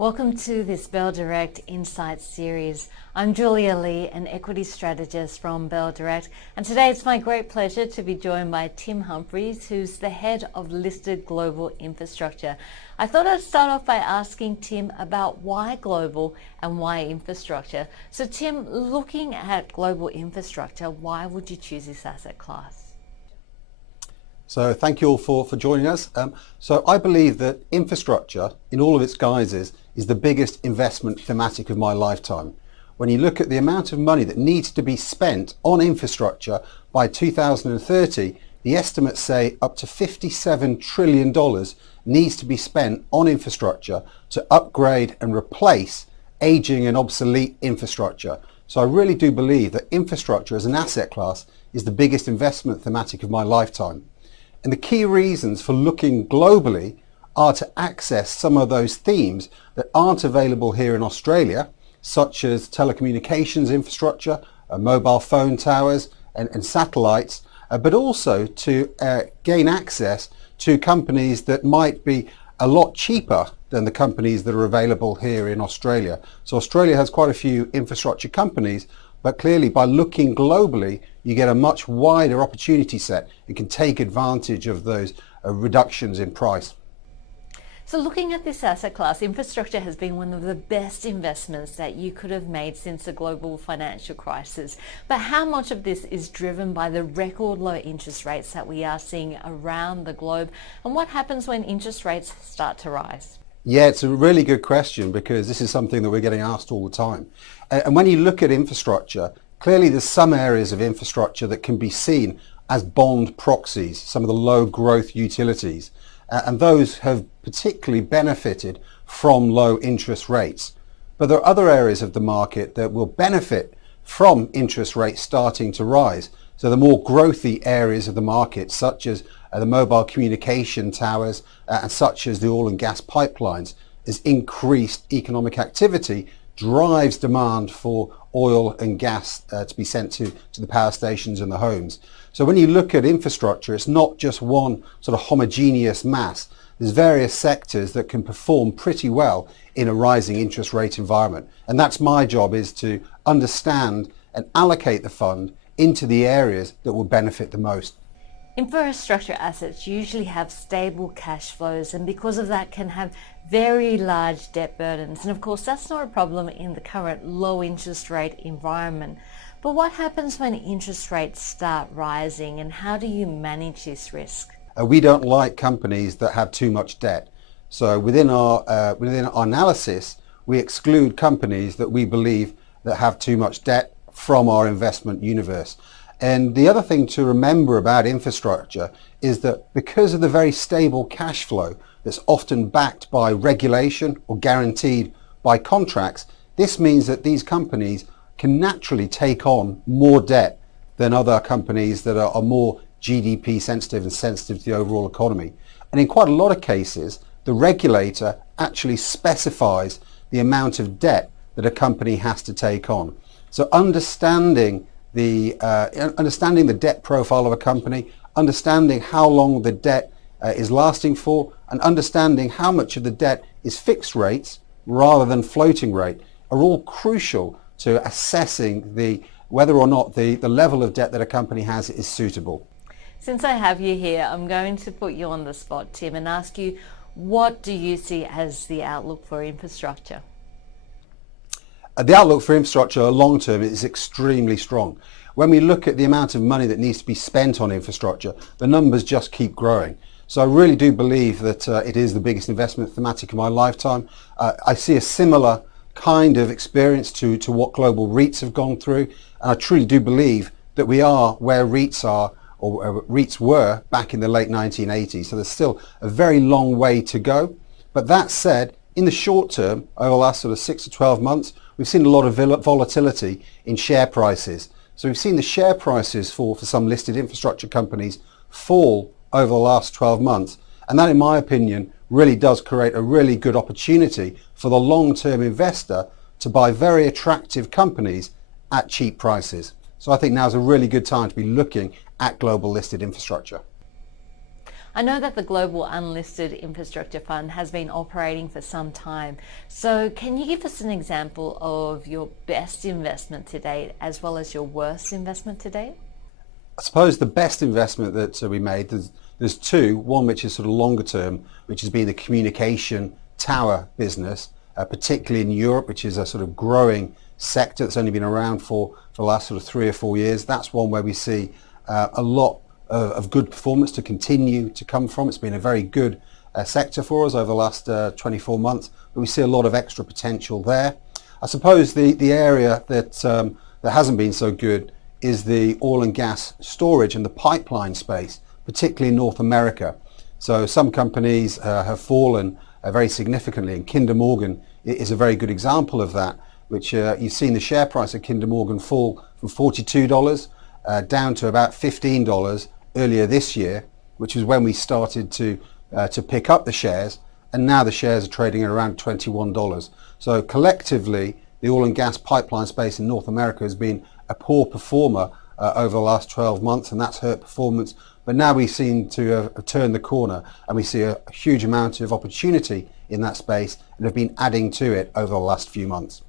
Welcome to this Bell Direct Insights series. I'm Julia Lee, an equity strategist from Bell Direct, and today it's my great pleasure to be joined by Tim Humphreys, who's the head of listed global infrastructure. I thought I'd start off by asking Tim about why global and why infrastructure. So Tim, looking at global infrastructure, why would you choose this asset class? So thank you all for joining us. So I believe that infrastructure in all of its guises is the biggest investment thematic of my lifetime. When you look at the amount of money that needs to be spent on infrastructure by 2030, the estimates say up to $57 trillion needs to be spent on infrastructure to upgrade and replace aging and obsolete infrastructure. So I really do believe that infrastructure as an asset class is the biggest investment thematic of my lifetime. And the key reasons for looking globally are to access some of those themes that aren't available here in Australia, such as telecommunications infrastructure, mobile phone towers and satellites, but also to gain access to companies that might be a lot cheaper than the companies that are available here in Australia. So Australia has quite a few infrastructure companies, but clearly by looking globally, you get a much wider opportunity set and can take advantage of those reductions in price. So looking at this asset class, infrastructure has been one of the best investments that you could have made since the global financial crisis. But how much of this is driven by the record low interest rates that we are seeing around the globe? And what happens when interest rates start to rise? Yeah, it's a really good question because this is something that we're getting asked all the time. And when you look at infrastructure, clearly there's some areas of infrastructure that can be seen as bond proxies, some of the low growth utilities. And those have particularly benefited from low interest rates. But there are other areas of the market that will benefit from interest rates starting to rise. So the more growthy areas of the market, such as the mobile communication towers and such as the oil and gas pipelines, as increased economic activity drives demand for oil and gas to be sent to the power stations and the homes. So when you look at infrastructure, it's not just one sort of homogeneous mass. There's various sectors that can perform pretty well in a rising interest rate environment. And that's my job, is to understand and allocate the fund into the areas that will benefit the most. Infrastructure assets usually have stable cash flows, and because of that can have very large debt burdens. And of course, that's not a problem in the current low interest rate environment. But what happens when interest rates start rising, and how do you manage this risk? We don't like companies that have too much debt. So within our analysis, we exclude companies that we believe that have too much debt from our investment universe. And the other thing to remember about infrastructure is that because of the very stable cash flow that's often backed by regulation or guaranteed by contracts, this means that these companies can naturally take on more debt than other companies that are more GDP sensitive and sensitive to the overall economy. And in quite a lot of cases, the regulator actually specifies the amount of debt that a company has to take on. So understanding the debt profile of a company, understanding how long the debt is lasting for, and understanding how much of the debt is fixed rates rather than floating rate are all crucial to assessing whether or not the level of debt that a company has is suitable. Since I have you here, I'm going to put you on the spot, Tim, and ask you, what do you see as the outlook for infrastructure? The outlook for infrastructure long term is extremely strong. When we look at the amount of money that needs to be spent on infrastructure, the numbers just keep growing. So I really do believe that it is the biggest investment thematic of my lifetime. I see a similar kind of experience to what global REITs have gone through. And I truly do believe that we are where REITs are, or REITs were back in the late 1980s. So there's still a very long way to go. But that said, in the short term, over the last sort of 6 to 12 months, we've seen a lot of volatility in share prices. So we've seen the share prices for some listed infrastructure companies fall over the last 12 months. And that, in my opinion, really does create a really good opportunity for the long-term investor to buy very attractive companies at cheap prices. So I think now is a really good time to be looking at global listed infrastructure. I know that the Global Unlisted Infrastructure Fund has been operating for some time. So can you give us an example of your best investment to date as well as your worst investment to date? I suppose the best investment that we made, there's two. One which is sort of longer term, which has been the communication tower business, particularly in Europe, which is a sort of growing sector that's only been around for the last sort of 3 or 4 years. That's one where we see a lot of good performance to continue to come from. It's been a very good sector for us over the last 24 months, but we see a lot of extra potential there. I suppose the area that hasn't been so good is the oil and gas storage and the pipeline space, particularly in North America. So some companies have fallen very significantly, and Kinder Morgan is a very good example of that, which you've seen the share price of Kinder Morgan fall from $42 down to about $15 earlier this year, which is when we started to pick up the shares, and now the shares are trading at around $21. So collectively, the oil and gas pipeline space in North America has been a poor performer over the last 12 months, and that's hurt performance. But now we seem to have turned the corner, and we see a huge amount of opportunity in that space and have been adding to it over the last few months.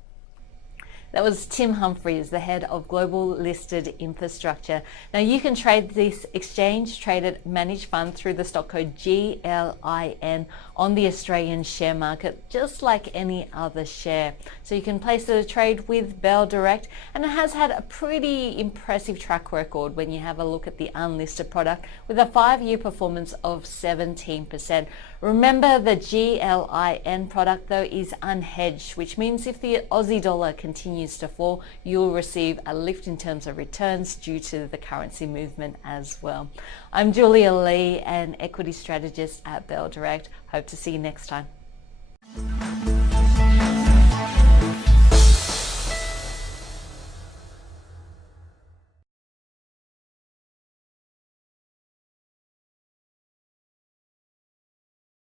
That was Tim Humphreys, the head of Global Listed Infrastructure. Now you can trade this exchange-traded managed fund through the stock code GLIN on the Australian share market, just like any other share. So you can place a trade with Bell Direct, and it has had a pretty impressive track record when you have a look at the unlisted product with a 5-year performance of 17%. Remember, the GLIN product though is unhedged, which means if the Aussie dollar continues to fall, you'll receive a lift in terms of returns due to the currency movement as well. I'm Julia Lee, an equity strategist at Bell Direct. Hope to see you next time.